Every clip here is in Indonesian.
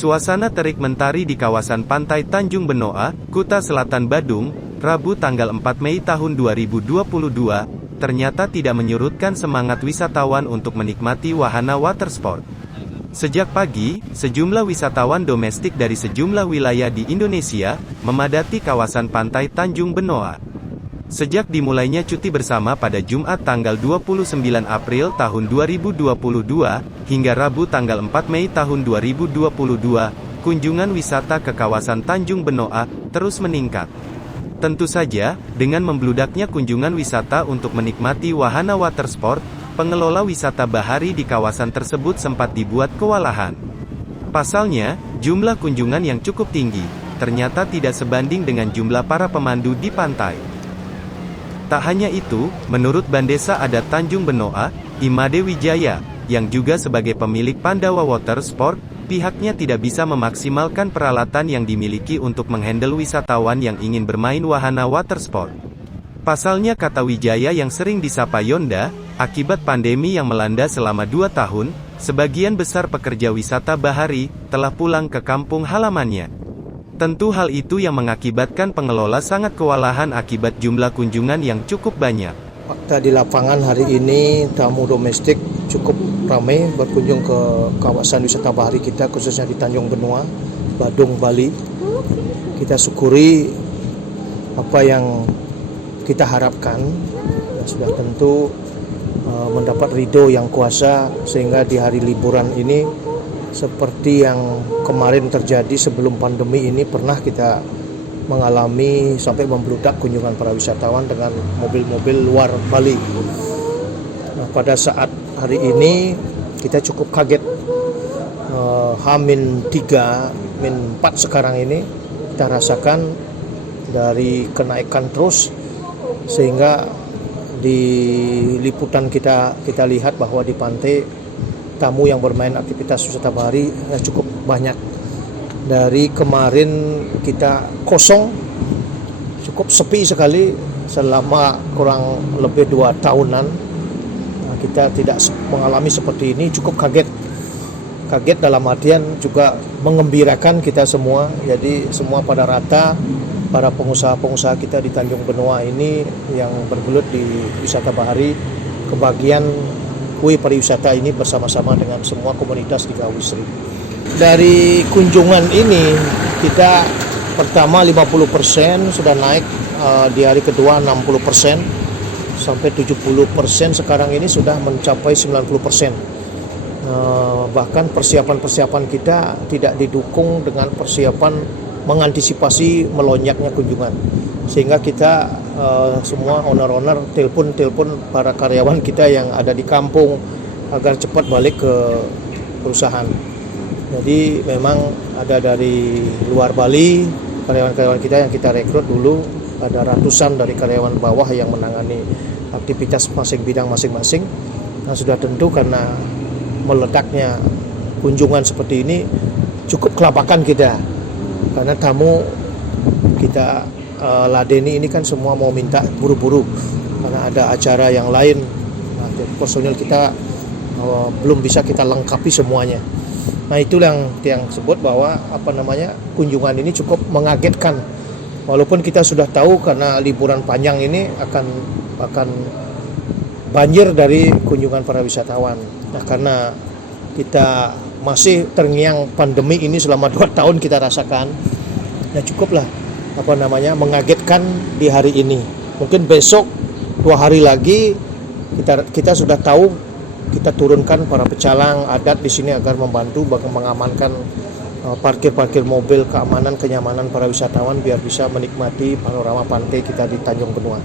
Suasana terik mentari di kawasan pantai Tanjung Benoa, Kuta Selatan Badung, Rabu tanggal 4 Mei tahun 2022, ternyata tidak menyurutkan semangat wisatawan untuk menikmati wahana watersport. Sejak pagi, sejumlah wisatawan domestik dari sejumlah wilayah di Indonesia, memadati kawasan pantai Tanjung Benoa. Sejak dimulainya cuti bersama pada Jumat tanggal 29 April tahun 2022, hingga Rabu tanggal 4 Mei tahun 2022, kunjungan wisata ke kawasan Tanjung Benoa terus meningkat. Tentu saja, dengan membludaknya kunjungan wisata untuk menikmati wahana watersport, pengelola wisata bahari di kawasan tersebut sempat dibuat kewalahan. Pasalnya, jumlah kunjungan yang cukup tinggi, ternyata tidak sebanding dengan jumlah para pemandu di pantai. Tak hanya itu, menurut Bandesa Adat Tanjung Benoa, Imade Wijaya, yang juga sebagai pemilik Pandawa Water Sport, pihaknya tidak bisa memaksimalkan peralatan yang dimiliki untuk menghandle wisatawan yang ingin bermain wahana water sport. Pasalnya, kata Wijaya yang sering disapa Yonda, akibat pandemi yang melanda selama 2 tahun, sebagian besar pekerja wisata bahari telah pulang ke kampung halamannya. Tentu hal itu yang mengakibatkan pengelola sangat kewalahan akibat jumlah kunjungan yang cukup banyak. Fakta di lapangan hari ini, tamu domestik cukup ramai berkunjung ke kawasan wisata bahari kita, khususnya di Tanjung Benoa, Badung, Bali. Kita syukuri apa yang kita harapkan, dan sudah tentu mendapat ridho yang kuasa, sehingga di hari liburan ini, seperti yang kemarin terjadi sebelum pandemi ini, pernah kita mengalami sampai membludak kunjungan para wisatawan dengan mobil-mobil luar Bali. Nah, pada saat hari ini kita cukup kaget. H-3, -4 sekarang ini kita rasakan dari kenaikan terus, sehingga di liputan kita lihat bahwa di pantai tamu yang bermain aktivitas wisata bahari cukup banyak. Dari kemarin kita kosong, cukup sepi sekali selama kurang lebih 2 tahunan. Kita tidak mengalami seperti ini, cukup kaget. Kaget dalam artian juga mengembirakan kita semua. Jadi semua pada rata, para pengusaha-pengusaha kita di Tanjung Benoa ini yang bergelut di wisata bahari, kebagian kue pariwisata ini bersama-sama dengan semua komunitas di Kawisri. Dari kunjungan ini, kita pertama 50% sudah naik, di hari kedua 60%, sampai 70%, sekarang ini sudah mencapai 90%. Bahkan persiapan-persiapan kita tidak didukung dengan persiapan mengantisipasi melonjaknya kunjungan. Sehingga kita semua owner-owner telepon para karyawan kita yang ada di kampung agar cepat balik ke perusahaan. Jadi memang ada dari luar Bali, karyawan-karyawan kita yang kita rekrut dulu, ada ratusan dari karyawan bawah yang menangani aktivitas bidang masing-masing. Nah, sudah tentu karena meledaknya kunjungan seperti ini, cukup kelabakan kita. Karena tamu kita ladeni ini kan semua mau minta buru-buru karena ada acara yang lain. Nah, personil kita belum bisa kita lengkapi semuanya. Nah, itu yang sebut bahwa kunjungan ini cukup mengagetkan. Walaupun kita sudah tahu karena liburan panjang ini akan banjir dari kunjungan para wisatawan. Nah, karena kita masih terngiang pandemi ini selama 2 tahun kita rasakan, ya cukuplah mengagetkan di hari ini. Mungkin besok 2 hari lagi kita sudah tahu, kita turunkan para pecalang adat di sini agar membantu mengamankan parkir mobil, kenyamanan para wisatawan biar bisa menikmati panorama pantai kita di Tanjung Benoa.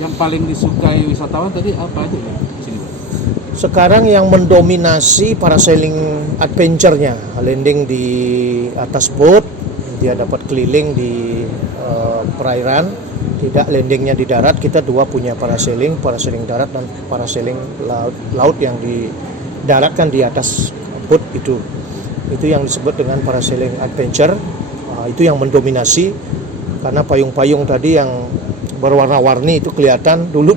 Yang paling disukai wisatawan tadi apa aja ya? Sekarang yang mendominasi parasailing adventure-nya, landing di atas boat, dia dapat keliling di perairan, tidak landingnya di darat. Kita 2 punya parasailing darat dan parasailing laut yang didaratkan di atas boat itu yang disebut dengan parasailing adventure. Itu yang mendominasi, karena payung-payung tadi yang berwarna-warni itu kelihatan. Dulu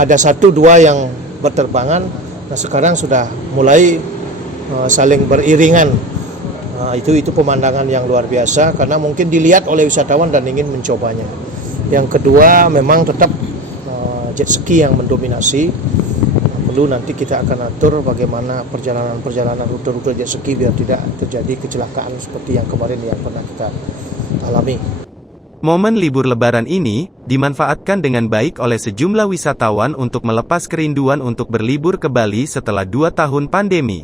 ada 1-2 yang berterbangan, nah sekarang sudah mulai saling beriringan Itu pemandangan yang luar biasa karena mungkin dilihat oleh wisatawan dan ingin mencobanya. Yang kedua memang tetap jet ski yang mendominasi. Perlu nanti kita akan atur bagaimana perjalanan rute-rute jet ski biar tidak terjadi kecelakaan seperti yang kemarin yang pernah kita alami. Momen libur lebaran ini dimanfaatkan dengan baik oleh sejumlah wisatawan untuk melepas kerinduan untuk berlibur ke Bali setelah 2 tahun pandemi.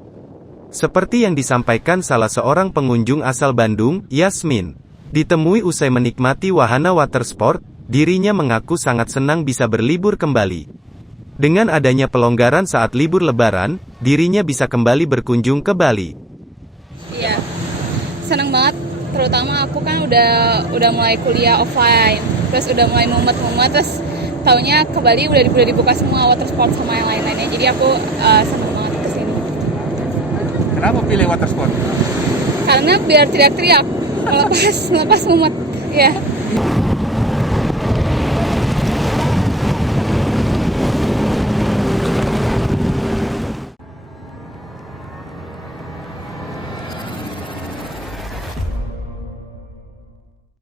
Seperti yang disampaikan salah seorang pengunjung asal Bandung, Yasmin. Ditemui usai menikmati wahana water sport, dirinya mengaku sangat senang bisa berlibur kembali. Dengan adanya pelonggaran saat libur lebaran, dirinya bisa kembali berkunjung ke Bali. Iya, senang banget. Terutama aku kan udah mulai kuliah offline, terus udah mulai mumet, terus taunya ke Bali udah dibuka semua water sport sama yang lain-lainnya. Jadi aku senang banget kesini. Kenapa pilih water sport? Karena biar teriak-teriak, lepas mumet, ya.